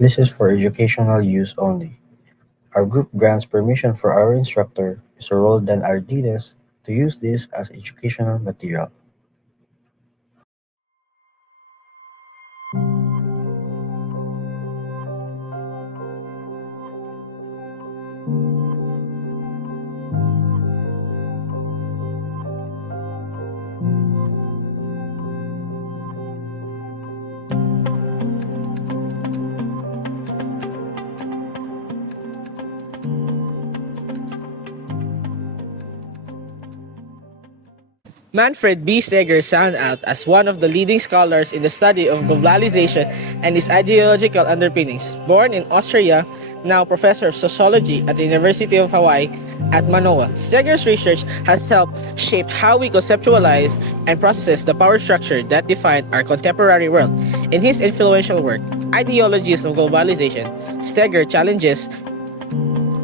This is for educational use only. Our group grants permission for our instructor, Mr. Roldan Ardiles, to use this as educational material. Manfred B. Seger stand out as one of the leading scholars in the study of globalization and its ideological underpinnings. Born in Austria, now professor of sociology at the University of Hawaii at Manoa, Seger's research has helped shape how we conceptualize and process the power structure that define our contemporary world. In his influential work, Ideologies of Globalization, Steger challenges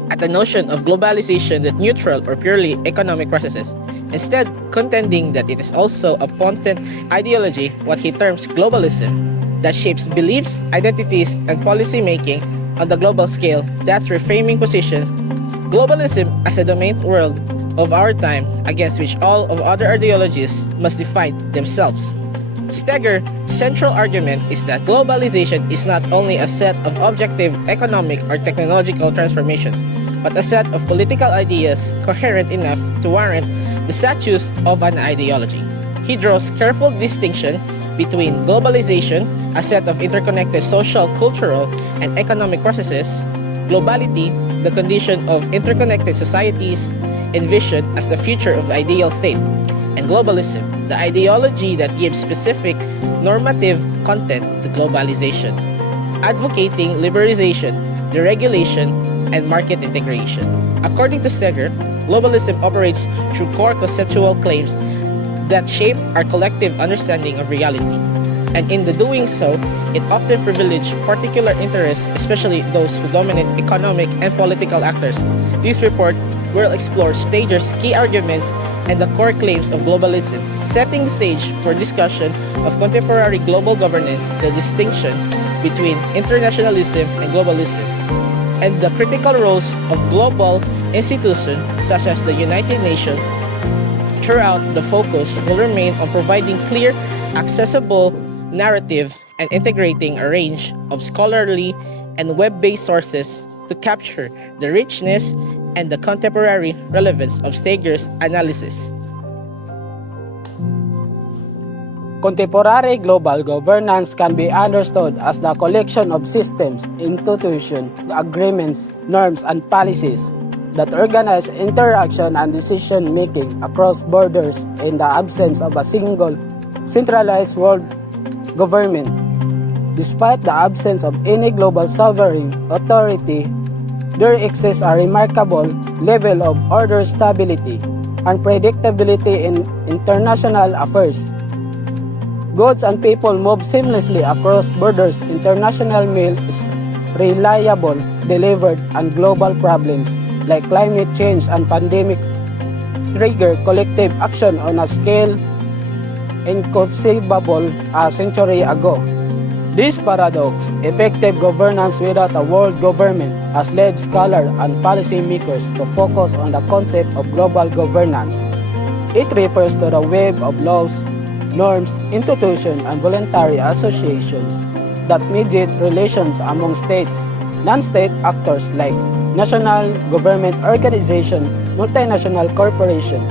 at the notion of globalization that neutral or purely economic processes, instead contending that it is also a potent ideology, what he terms globalism, that shapes beliefs, identities, and policy making on the global scale, thus reframing positions globalism as a domain world of our time against which all of other ideologies must define themselves. Steger's central argument is that globalization is not only a set of objective economic or technological transformation, but a set of political ideas coherent enough to warrant the status of an ideology. He draws careful distinction between globalization, a set of interconnected social, cultural, and economic processes, globality, the condition of interconnected societies envisioned as the future of the ideal state, and globalism, the ideology that gives specific normative content to globalization, advocating liberalization, deregulation, and market integration. According to Steger, globalism operates through core conceptual claims that shape our collective understanding of reality. And in the doing so, it often privileges particular interests, especially those who dominate economic and political actors. This report will explore Steger's key arguments and the core claims of globalism, setting the stage for discussion of contemporary global governance, the distinction between internationalism and globalism, and the critical roles of global institutions such as the United Nations. Throughout, the focus will remain on providing clear, accessible narrative and integrating a range of scholarly and web-based sources to capture the richness and the contemporary relevance of Steger's analysis. Contemporary global governance can be understood as the collection of systems, institutions, agreements, norms, and policies that organize interaction and decision-making across borders in the absence of a single, centralized world government. Despite the absence of any global sovereign authority, there exists a remarkable level of order stability and predictability in international affairs. Goods and people move seamlessly across borders. International mail is reliable, delivered, and global problems like climate change and pandemics trigger collective action on a scale inconceivable a century ago. This paradox, effective governance without a world government, has led scholars and policymakers to focus on the concept of global governance. It refers to the web of laws, norms, institutions, and voluntary associations that mediate relations among states, non-state actors like national government organizations, multinational corporations,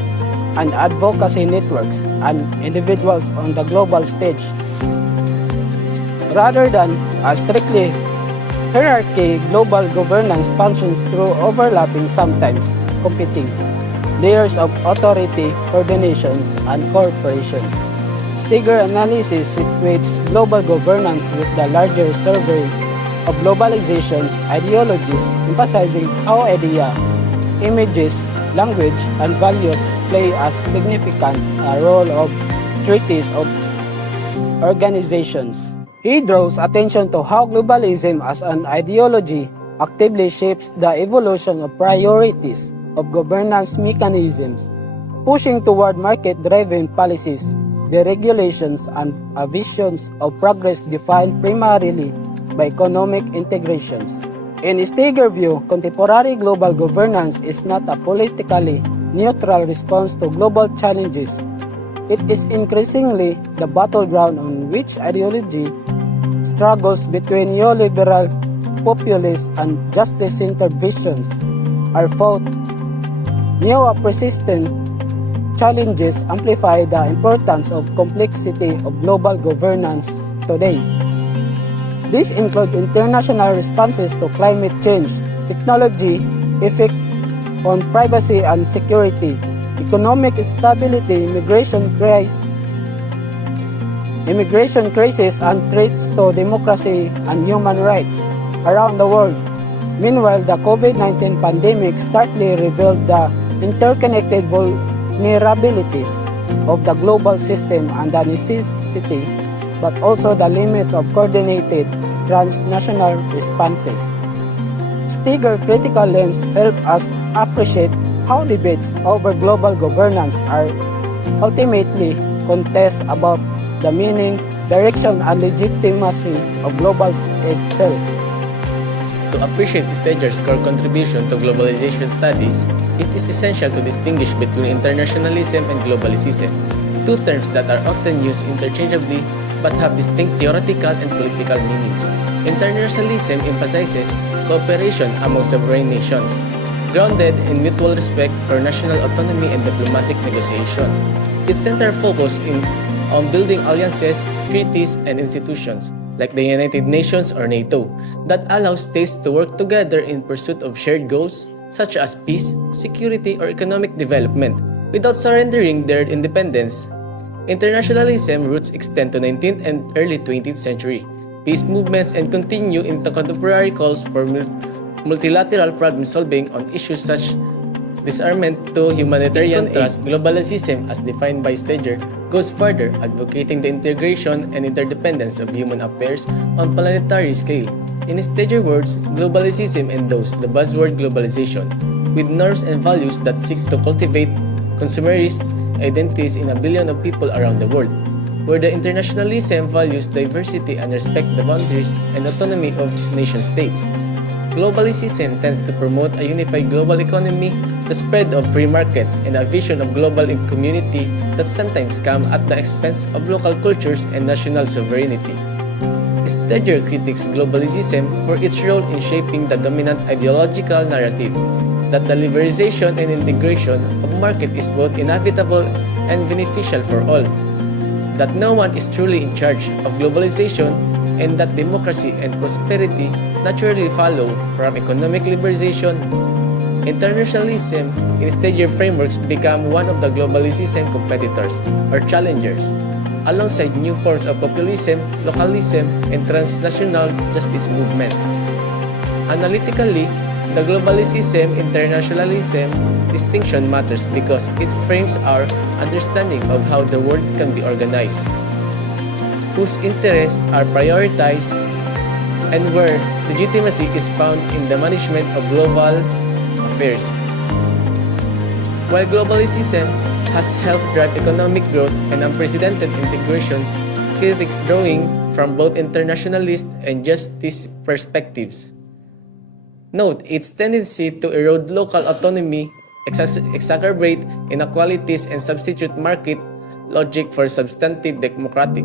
and advocacy networks, and individuals on the global stage. Rather than a strictly hierarchy, global governance functions through overlapping, sometimes competing, layers of authority, coordinations, and corporations. Steger analysis situates global governance with the larger survey of globalization's ideologies, emphasizing how idea, images, language, and values play a significant role of treaties of organizations. He draws attention to how globalism as an ideology actively shapes the evolution of priorities of governance mechanisms, pushing toward market-driven policies, deregulations, and visions of progress defined primarily by economic integrations. In Steger's view, contemporary global governance is not a politically neutral response to global challenges. It is increasingly the battleground on which ideology struggles between neoliberal, populist, and justice-centered visions are fought. New persistent challenges amplify the importance of complexity of global governance today. These include international responses to climate change, technology, effect on privacy and security, economic instability, immigration crisis, and threats to democracy and human rights around the world. Meanwhile, the COVID-19 pandemic starkly revealed the interconnected vulnerabilities of the global system and the necessity, but also the limits of coordinated transnational responses. Steger's critical lens helps us appreciate how debates over global governance are ultimately contests about the meaning, direction, and legitimacy of global itself. To appreciate Steger's core contribution to globalization studies, it is essential to distinguish between internationalism and globalism, two terms that are often used interchangeably but have distinct theoretical and political meanings. Internationalism emphasizes cooperation among sovereign nations, grounded in mutual respect for national autonomy and diplomatic negotiations. Its central focus on building alliances, treaties, and institutions, like the United Nations or NATO, that allow states to work together in pursuit of shared goals such as peace, security, or economic development without surrendering their independence. Internationalism roots extend to 19th and early 20th century peace movements and continue into contemporary calls for multilateral problem solving on issues such disarmament to humanitarian aid. Globalism, as defined by Steger, goes further, advocating the integration and interdependence of human affairs on planetary scale. In Steger's words, globalism endows the buzzword globalization, with norms and values that seek to cultivate consumerist identities in a billion of people around the world, where the internationalism values diversity and respect the boundaries and autonomy of nation-states. Globalism tends to promote a unified global economy, the spread of free markets, and a vision of global community that sometimes come at the expense of local cultures and national sovereignty. Steger critiques globalism for its role in shaping the dominant ideological narrative that the liberalization and integration of market is both inevitable and beneficial for all, that no one is truly in charge of globalization, and that democracy and prosperity naturally follow from economic liberalization. Internationalism in Steger frameworks become one of the globalism competitors or challengers, alongside new forms of populism, localism, and transnational justice movement. Analytically, the globalism-internationalism distinction matters because it frames our understanding of how the world can be organized, whose interests are prioritized, and where legitimacy is found in the management of global affairs. While globalism has helped drive economic growth and unprecedented integration, critics drawing from both internationalist and justice perspectives note its tendency to erode local autonomy, exacerbate inequalities, and substitute market logic for substantive democratic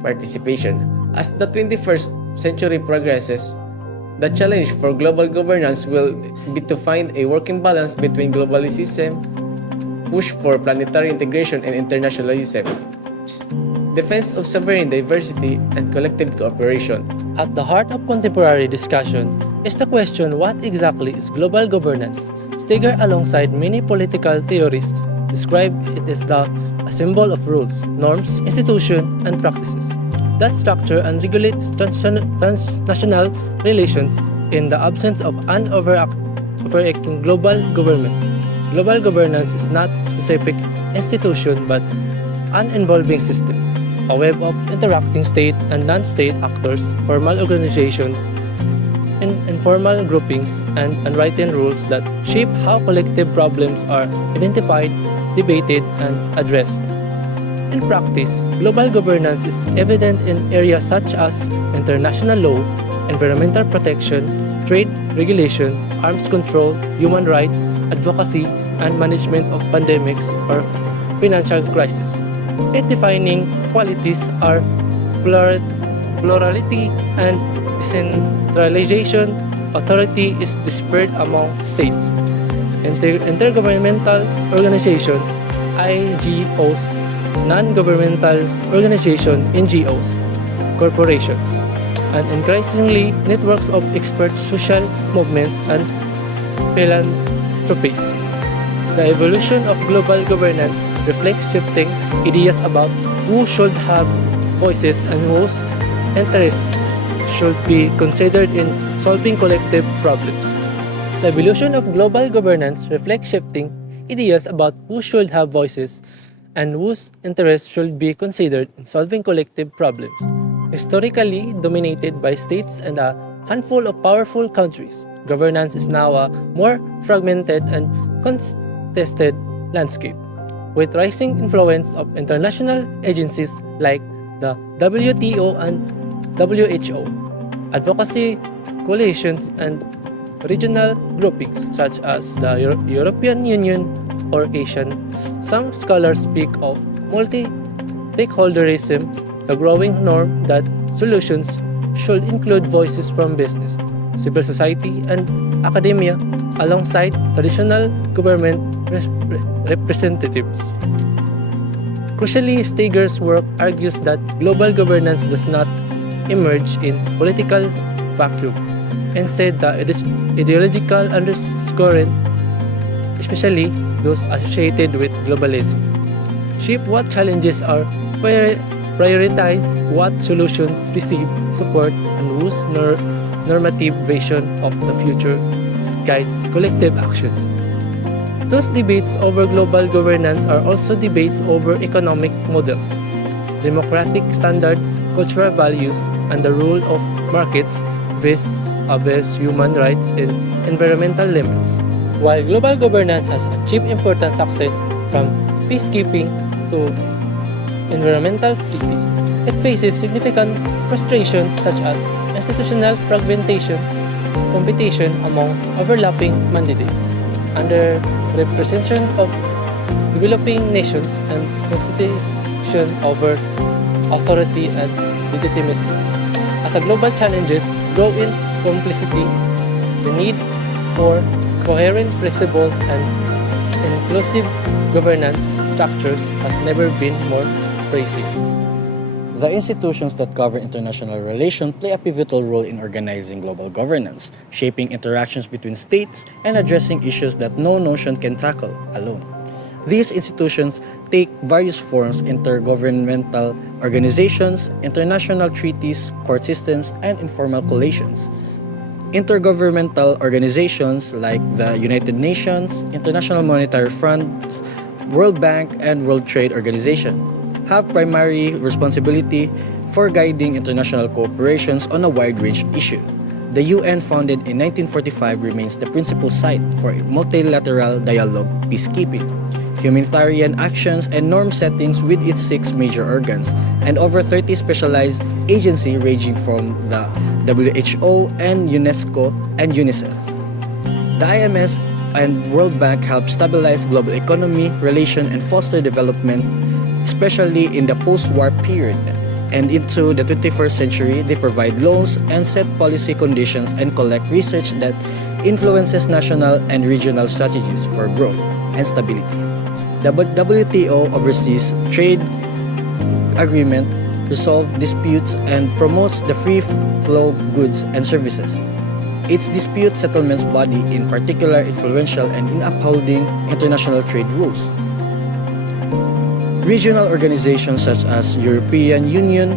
participation. As the 21st century progresses, the challenge for global governance will be to find a working balance between globalism, push for planetary integration, and internationalism, defense of sovereign diversity, and collective cooperation. At the heart of contemporary discussion is the question, what exactly is global governance? Steger, alongside many political theorists, describe it as a symbol of rules, norms, institutions, and practices that structure and regulate transnational relations in the absence of an overarching global government. Global governance is not a specific institution but an evolving system, a web of interacting state and non-state actors, formal organizations, informal groupings, and unwritten rules that shape how collective problems are identified, debated, and addressed. In practice, global governance is evident in areas such as international law, environmental protection, trade regulation, arms control, human rights, advocacy, and management of pandemics or financial crisis. Its defining qualities are plurality and decentralization. Authority is dispersed among states. Intergovernmental organizations, IGOs, non-governmental organizations, NGOs, corporations, and increasingly networks of experts, social movements, and philanthropies. The evolution of global governance reflects shifting ideas about who should have voices and whose interests should be considered in solving collective problems. The evolution of global governance reflects shifting ideas about who should have voices and whose interests should be considered in solving collective problems. Historically dominated by states and a handful of powerful countries, governance is now a more fragmented and contested landscape, with rising influence of international agencies like the WTO and WHO, advocacy coalitions, and regional groupings such as the European Union or ASEAN. Some scholars speak of multi-stakeholderism, the growing norm that solutions should include voices from business, civil society, and academia alongside traditional government representatives. Crucially, Steger's work argues that global governance does not emerge in political vacuum. Instead, the ideological undercurrents, especially those associated with globalism, shape what challenges are prioritize, what solutions receive support, and whose normative vision of the future guides collective actions. Those debates over global governance are also debates over economic models, democratic standards, cultural values, and the role of markets vis-a-vis human rights and environmental limits. While global governance has achieved important success from peacekeeping to environmental treaties, it faces significant frustrations such as institutional fragmentation, competition among overlapping mandates, underrepresentation of developing nations, and constitution over authority and legitimacy. As a global challenges grow in complexity, the need for coherent, flexible, and inclusive governance structures has never been more pressing. The institutions that govern international relations play a pivotal role in organizing global governance, shaping interactions between states and addressing issues that no nation can tackle alone. These institutions take various forms: intergovernmental organizations, international treaties, court systems, and informal coalitions. Intergovernmental organizations like the United Nations, International Monetary Fund, World Bank, and World Trade Organization have primary responsibility for guiding international cooperations on a wide range of issues. The UN, founded in 1945, remains the principal site for multilateral dialogue, peacekeeping, humanitarian actions, and norm settings with its 6 major organs and over 30 specialized agencies ranging from the WHO and UNESCO and UNICEF. The IMF and World Bank help stabilize global economy, relation, and foster development, especially in the post-war period. And into the 21st century, they provide loans and set policy conditions and collect research that influences national and regional strategies for growth and stability. The WTO oversees trade agreement, resolves disputes, and promotes the free flow of goods and services. Its dispute settlements body in particular influential and in upholding international trade rules. Regional organizations such as European Union,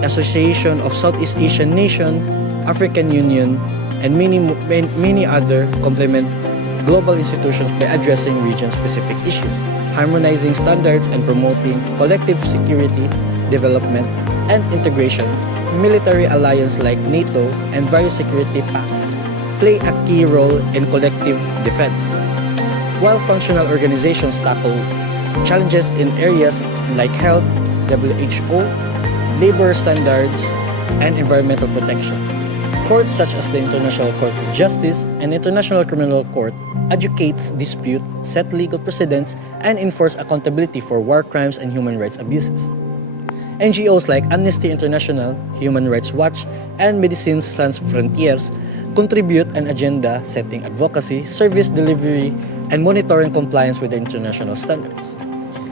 Association of Southeast Asian Nations, African Union, and many other complement global institutions by addressing region-specific issues, harmonizing standards, and promoting collective security, development, and integration. Military alliances like NATO and various security pacts play a key role in collective defense, while functional organizations tackle challenges in areas like health, WHO, labor standards, and environmental protection. Courts such as the International Court of Justice and International Criminal Court adjudicates dispute, set legal precedents, and enforce accountability for war crimes and human rights abuses. NGOs like Amnesty International, Human Rights Watch, and Médecins Sans Frontières contribute an agenda-setting advocacy, service delivery, and monitoring compliance with the international standards.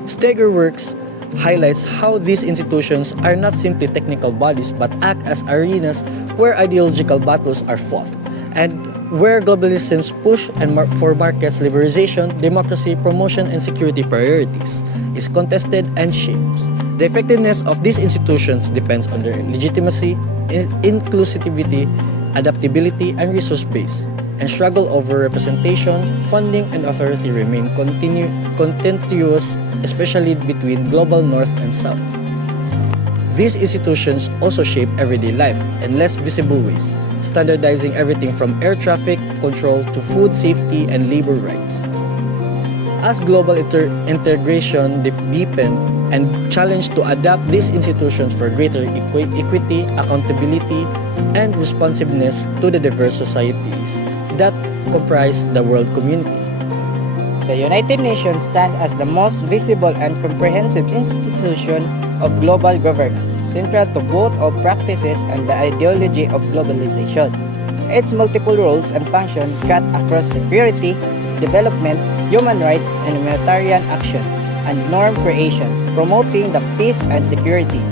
Steger works highlights how these institutions are not simply technical bodies but act as arenas where ideological battles are fought and where globalism's push for markets liberalization, democracy, promotion, and security priorities is contested and shaped. The effectiveness of these institutions depends on their legitimacy, inclusivity, adaptability, and resource base, and struggle over representation, funding, and authority remain contentious, especially between global north and south. These institutions also shape everyday life in less visible ways, standardizing everything from air traffic control to food safety and labor rights. As global integration deepened and challenged to adapt these institutions for greater equity, accountability, and responsiveness to the diverse societies that comprise the world community. The United Nations stands as the most visible and comprehensive institution of global governance, central to both of practices and the ideology of globalization. Its multiple roles and functions cut across security, development, human rights, and humanitarian action, and norm creation, promoting the peace and security.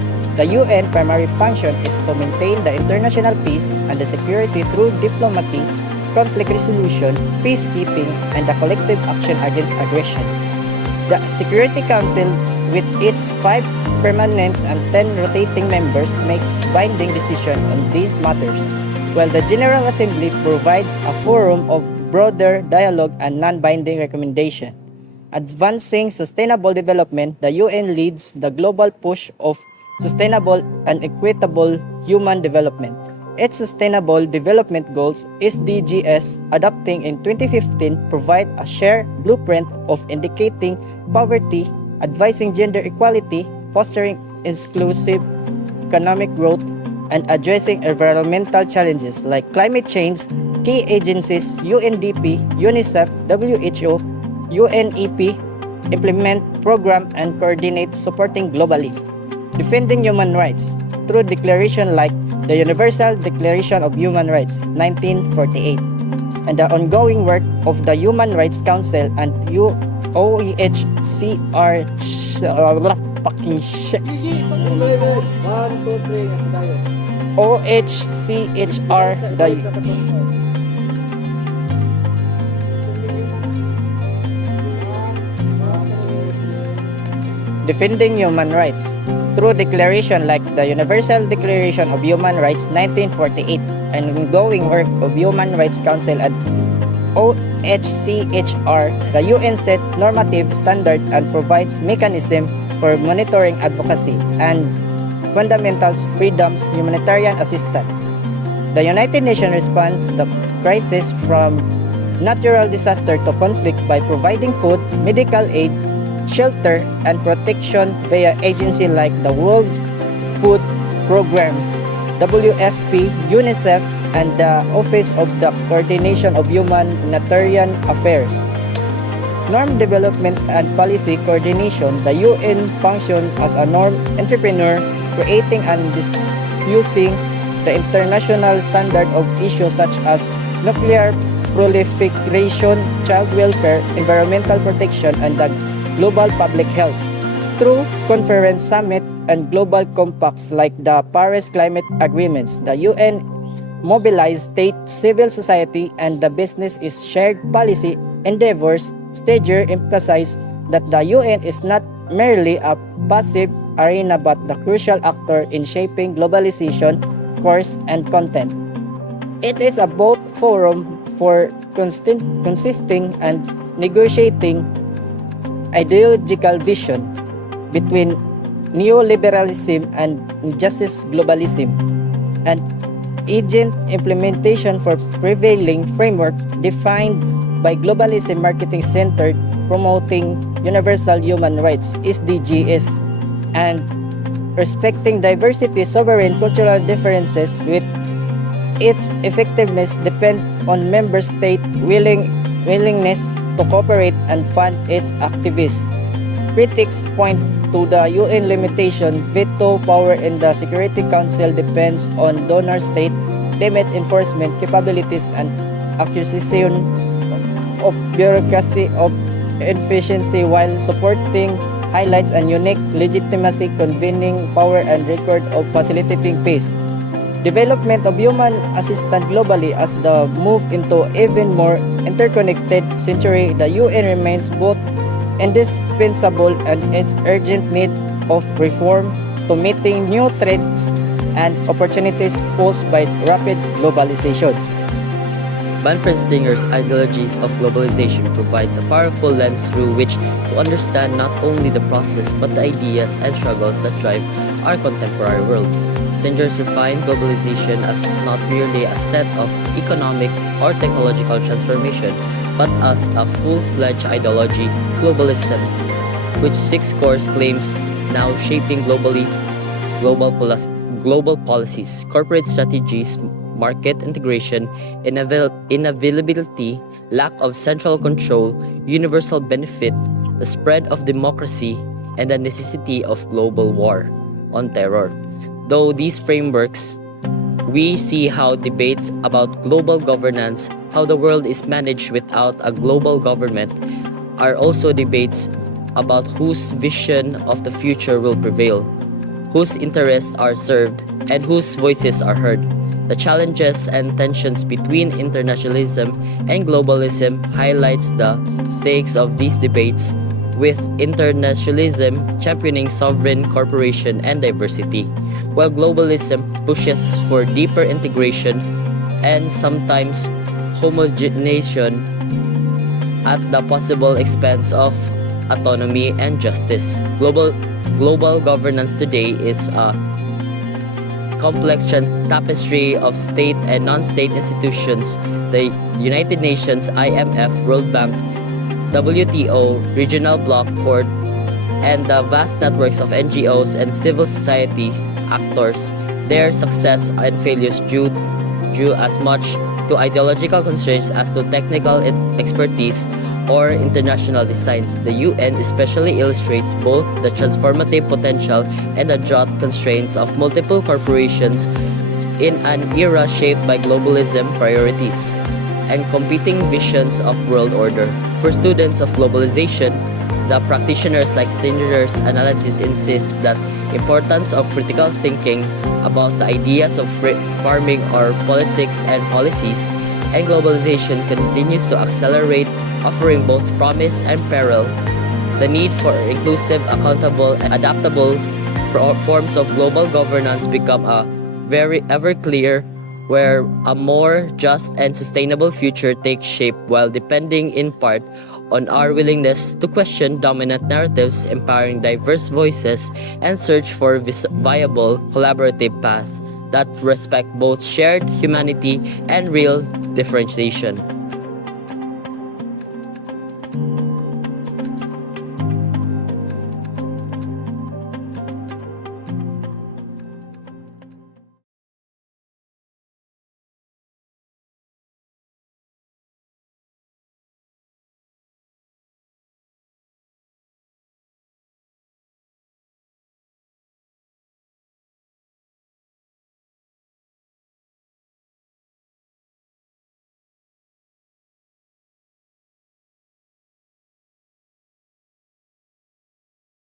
The UN primary function is to maintain the international peace and the security through diplomacy, conflict resolution, peacekeeping, and the collective action against aggression. The Security Council, with its 5 permanent and 10 rotating members, makes binding decisions on these matters, while the General Assembly provides a forum of broader dialogue and non-binding recommendation. Advancing sustainable development, the UN leads the global push of sustainable and equitable human development. Its Sustainable Development Goals (SDGs) adopting in 2015 provide a shared blueprint of indicating poverty, advising gender equality, fostering inclusive economic growth, and addressing environmental challenges like climate change. Key agencies UNDP, UNICEF, WHO, UNEP implement program and coordinate supporting globally. Defending human rights through declaration like the Universal Declaration of Human Rights 1948 and the ongoing work of the Human Rights Council and OHCR fucking shit. OHCHR defending human rights through declaration like the Universal Declaration of Human Rights 1948 and ongoing work of Human Rights Council and OHCHR. The UN set normative standard and provides mechanism for monitoring advocacy and fundamental freedoms humanitarian assistance. The United Nations responds to crisis from natural disaster to conflict by providing food, medical aid, shelter, and protection via agencies like the World Food Program, WFP, UNICEF, and the Office of the Coordination of Humanitarian Affairs. Norm development and policy coordination, the UN functions as a norm entrepreneur, creating and diffusing the international standard of issues such as nuclear proliferation, child welfare, environmental protection, and the global public health. Through conference, summit, and global compacts like the Paris Climate Agreements, the UN mobilized state, civil society, and the business is shared policy endeavors. Steger emphasized that the UN is not merely a passive arena but the crucial actor in shaping globalization, course, and content. It is a both forum for consisting and negotiating ideological vision between neoliberalism and justice globalism, and agent implementation for prevailing framework defined by globalism marketing centered promoting universal human rights (SDGs) and respecting diversity, sovereign cultural differences with its effectiveness depend on member state willingness to cooperate and fund its activists. Critics point to the UN limitation veto power in the Security Council depends on donor state limit enforcement capabilities and accusation of bureaucracy of efficiency while supporting highlights and unique legitimacy convening power and record of facilitating peace. Development of human assistance globally as the move into even more interconnected century, the UN remains both indispensable and its urgent need of reform to meeting new threats and opportunities posed by rapid globalization. Manfred Stinger's Ideologies of Globalization provides a powerful lens through which to understand not only the process but the ideas and struggles that drive our contemporary world. Stinger's refined globalization as not merely a set of economic or technological transformation, but as a full-fledged ideology, globalism, which six core claims now shaping global policies, corporate strategies, market integration, inavailability, lack of central control, universal benefit, the spread of democracy, and the necessity of global war on terror. Though these frameworks, we see how debates about global governance, how the world is managed without a global government, are also debates about whose vision of the future will prevail, whose interests are served, and whose voices are heard. The challenges and tensions between internationalism and globalism highlights the stakes of these debates, with internationalism championing sovereign cooperation and diversity, while globalism pushes for deeper integration and sometimes homogenization at the possible expense of autonomy and justice. Global governance today is a complex tapestry of state and non-state institutions, the United Nations, IMF, World Bank, WTO, Regional Bloc Court, and the vast networks of NGOs and civil society actors. Their success and failures due as much to ideological constraints as to technical expertise or international designs. The UN especially illustrates both the transformative potential and the drought constraints of multiple corporations in an era shaped by globalism priorities and competing visions of world order. For students of globalization, the practitioners like Stinger's analysis insist that importance of critical thinking about the ideas of farming our politics and policies, and globalization continues to accelerate, offering both promise and peril. The need for inclusive, accountable, and adaptable forms of global governance become very ever clear, where a more just and sustainable future takes shape while depending in part on our willingness to question dominant narratives, empowering diverse voices, and search for viable collaborative paths that respect both shared humanity and real differentiation.